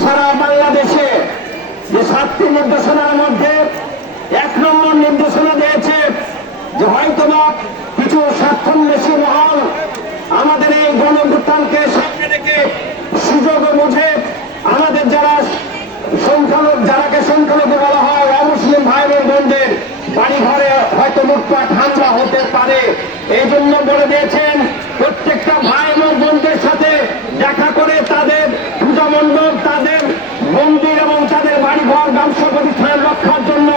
সারা বাংলাদেশে যে সাতটি নির্দেশনার মধ্যে এক নম্বর নির্দেশনা দিয়েছে যে হয়তোবা কিছু স্বার্থন্বেষী মহল আমাদের এই গণভুত্থানকে সামনে রেখে সুযোগ বুঝে আমাদের যারা সংখ্যালঘু, যারাকে সংখ্যালঘু বলা হয়, অমুসলিম ভাই বোন বোনদের বাড়ি ঘরে হয়তো লুটপাট, হামলা হতে পারে। এই জন্য বলে দিয়েছেন, প্রত্যেকটা ভাই এবং বোনদের সাথে দেখা করে তাদের পূজা মণ্ডপ তাদের মন্দির এবং তাদের বাড়ি ঘর ব্যবসা প্রতিষ্ঠান রক্ষার জন্য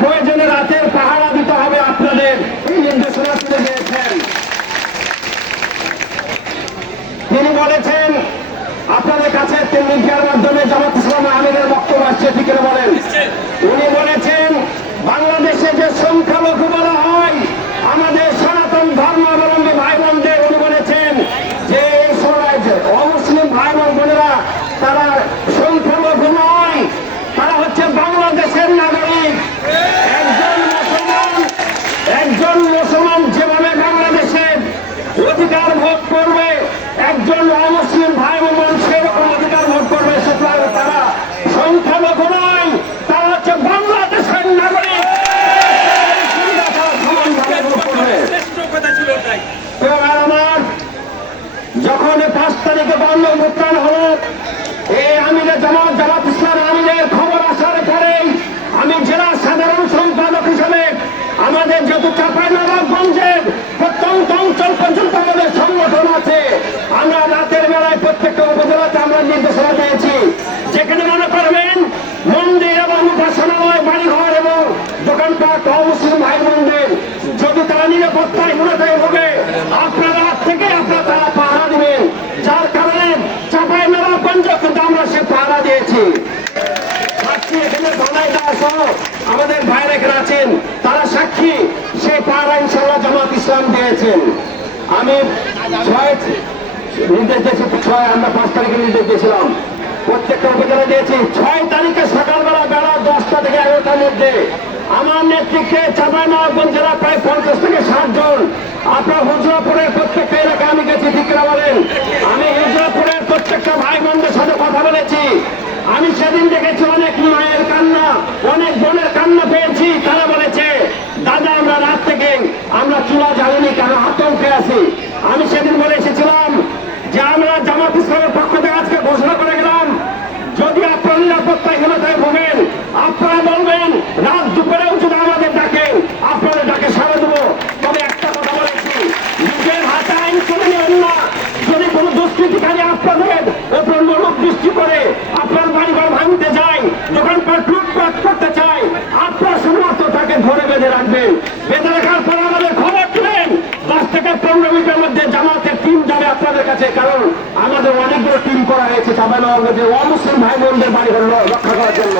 প্রয়োজনে রাতের পাহারা দিতে হবে আপনাদের এই নির্দেশনা তুলে দিয়েছেন তিনি বলেছেন, আপনাদের কাছে মিডিয়ার মাধ্যমে জামাত ইসলাম আমিরের বক্তব্য আসছে, ঠিক বলেন? উনি বলেছেন, বাংলাদেশে যে সংখ্যালঘু বলা হয়, আমাদের সনাতন ধর্মাবলম্বী ভাই বোনদের উনি বলেছেন যে এই সময় যে অমুসলিম ভাই বোন বোনেরা, তারা সংখ্যালঘু নয়, তারা হচ্ছে বাংলাদেশের নাগরিক। একজন মুসলমান একজন মুসলমান যেভাবে বাংলাদেশের অধিকার ভোগ করবে একজন অমুসলিম ভাই বোন সেরকম অধিকার ভোগ করবে সুতরাং তারা সংখ্যালঘু নয়, তারা হচ্ছে বাংলাদেশের নাগরিক। আমার যখন পাঁচ তারিখে বন্ধ ভুটান হলো, এই আমিরের জামাত জামাত ইসলাম আমিরের খবর আসার পরেই আমি জেলা সাধারণ সম্পাদক হিসেবে আমাদের যত চাপাই নবাবগঞ্জের প্রত্যন্ত অঞ্চল পর্যন্ত আমাদের সংগঠন আছে আমরা রাতের বেলায় প্রত্যেকটা উপজেলাতে আমরা নির্দেশনা দিয়েছি যেখানে মনে করবেন মন্দির এবং উপাসনালয় বাড়িঘর এবং দোকানপাট অমুসলিম ভাই বোনদের, যদি তারা নিরাপত্তায় হীনতায় ভোগে, আপনার থেকে আপনারা তারা পাহারা দিবেন। যার কারণে চাপাই নবাবগঞ্জ কিন্তু আমরা সে পাহারা দিয়েছি। আমাদের ভাইরা আছেন, তারা সাক্ষী সেই পাহারা ইনশাল্লাহ জামাত ইসলাম দিয়েছেন। আমি নির্দেশ দিয়েছি, ছয়, আমরা পাঁচ তারিখে নির্দেশ দিয়েছিলাম। প্রত্যেকটা উপজেলা দিয়েছি। ছয় তারিখে সকালবেলা বেলা দশটা থেকে এগারোটার মধ্যে আমার নেতৃত্বে চাপাই নবাবগঞ্জ জেলা প্রায় পঞ্চাশ থেকে ষাট জন। আপনার হুজরাপুরের প্রত্যেকটা এলাকায় আমি গেছি, ঠিক করে বলেন? আমি হুজরাপুরের প্রত্যেকটা ভাই বোনদের সাথে কথা বলেছি। আমি সেদিন দেখেছি অনেক মায়ের কান্না, অনেক বোনের কান্না পেয়েছি, তারা বলেছে, দাদা, আমরা রাত থেকে, আমরা চুলা জ্বালিনি কেন আতঙ্কে আছি আমি সেদিন বলে এসেছিলাম যে আমরা জামাত ইসলামের পক্ষ থেকে আজকে ঘোষণা করে গেলাম যদি আপনার নিরাপত্তাহীনতায় ভোগেন আপনারা বলবেন রাত দুপুরেও যদি আমাদের ডাকেন আপনাদের ডাকে সারা দেবো তবে একটা কথা বলেছি নিজের হাতে আইন করে নেবেন না যদি কোনো দুষ্কৃতিকারী আপনাদের ওপর মনোক দৃষ্টি করে আপনার বাড়িঘর ভাঙতে দোকানপাট লুটপাট করতে চায় আপনার শুধুমাত্র তাকে ধরে বেঁধে রাখবেন। বেঁধে রাখার পর আমাদের খবর দিলেন দশ থেকে পনেরো মিনিটের মধ্যে জামাতের টিম যাবে আপনাদের কাছে, কারণ আমাদের অনেকগুলো টিম করা হয়েছে চাপাইনবাবগঞ্জে অমুসলিম ভাই বোনদের বাড়ি রক্ষা করার জন্য।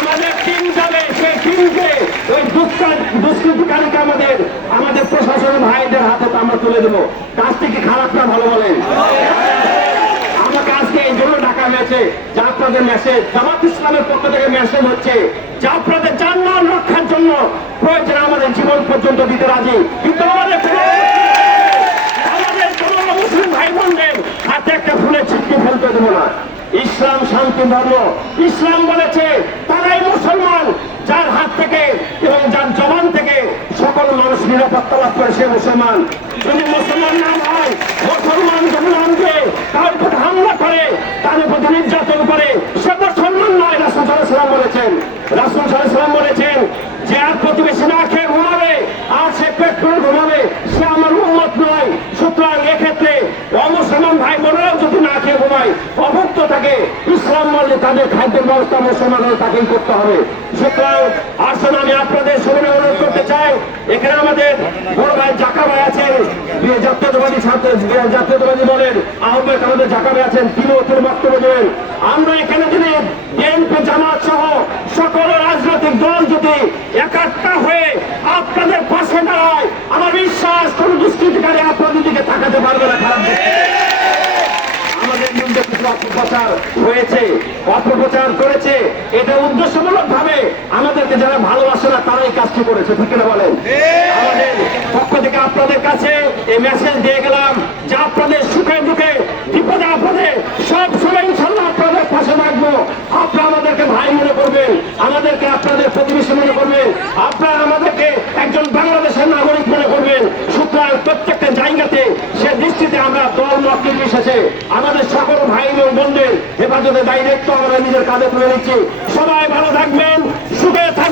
আমাদের টিম যাবে সেই টিমকে ওই দুষ্কৃতিকারীকে আমাদের আমাদের প্রশাসনের ভাইদের হাতে আমরা তুলে দেবো। কাজটি কি খারাপ না ভালো বলেন? আমাকে আজকে এই জন্য ডাকা হয়েছে আপনাদের মেসেজ জামাত ইসলামের পক্ষ থেকে মেসেজ হচ্ছে, যে আপনাদের জান্নার রক্ষার জন্য প্রয়োজন আমাদের জীবন পর্যন্ত দিতে রাজি। কিন্তু আমাদের না। ইসলাম শান্তি ধর্ম। ইসলাম বলেছে, তারাই মুসলমান, যার হাত থেকে এবং যার জবান থেকে সকল মানুষ নিরাপত্তা লাভ করে সে মুসলমান। যদি মুসলমান নাম হয়, মুসলমান যদি তার উপর হামলা করে, তার উপর নির্যাতন করে সে মুসলমান নয় রাসুল সাল্লাম বলেছেন রাসুল সাল্লাম বলেছেন যে আর প্রতিবেশী না খেয়ে ঘুমাবে আর সে পেট করে ঘুমাবে সে আমার উন্মত নয় সুতরাং এক্ষেত্রে অমুসলমান ভাই বোনেরাও যদি না খেয়ে ঘুমায় অভুক্ত থাকে ইসলাম মানলে তাদের খাদ্যের দাখিল করতে হবে। সুতরাং আসুন আমি আপনাদের সঙ্গে অনুরোধ করতে চাই, এখানে আমাদের বড় ভাই জাকা ভাই আছেন বি- জাতীয়তাবাদী ছাত্র জাতীয়তাবাদী বলেন আহমেদ আমাদের জাকা ভাই আছেন তিনি বক্তব্য দেবেন আমরা এখানে যদি বিএনপি জামাত সহ সকল রাজনৈতিক দল যদি একাত্তা হয়ে আপনাদের পাশে দাঁড়ায় আমার বিশ্বাস কোন দুষ্কৃতিকারী আপনাদের দিকে তাকাতে পারবে না খারাপ দিকে। আমাদের বিরুদ্ধে কিছু অপপ্রচার হয়েছে অপপ্রচার করেছে। এটা উদ্দেশ্যমূলক ভাবে আমাদেরকে যারা ভালোবাসে না তারাই কাজটি করেছে ঠিক না বলেন? আমাদের পক্ষ থেকে আপনাদের কাছে এই মেসেজ দিয়ে গেলাম যে আপনাদের সুখে দুঃখে বিপদে আপদে সব সময় ইনশাল্লাহ আপনাদের পাশে থাকব করবেন আপনারা আমাদেরকে একজন বাংলাদেশের নাগরিক মনে করবেন সুতরাং প্রত্যেকটা জায়গাতে সে দৃষ্টিতে আমরা দল মত নির্বিশেষে আমাদের সকল ভাই এবং বোনদের হেফাজতে দায়িত্ব আমরা নিজের কাজে তুলে নিচ্ছি। সবাই ভালো থাকবেন, সুখে থাকবেন।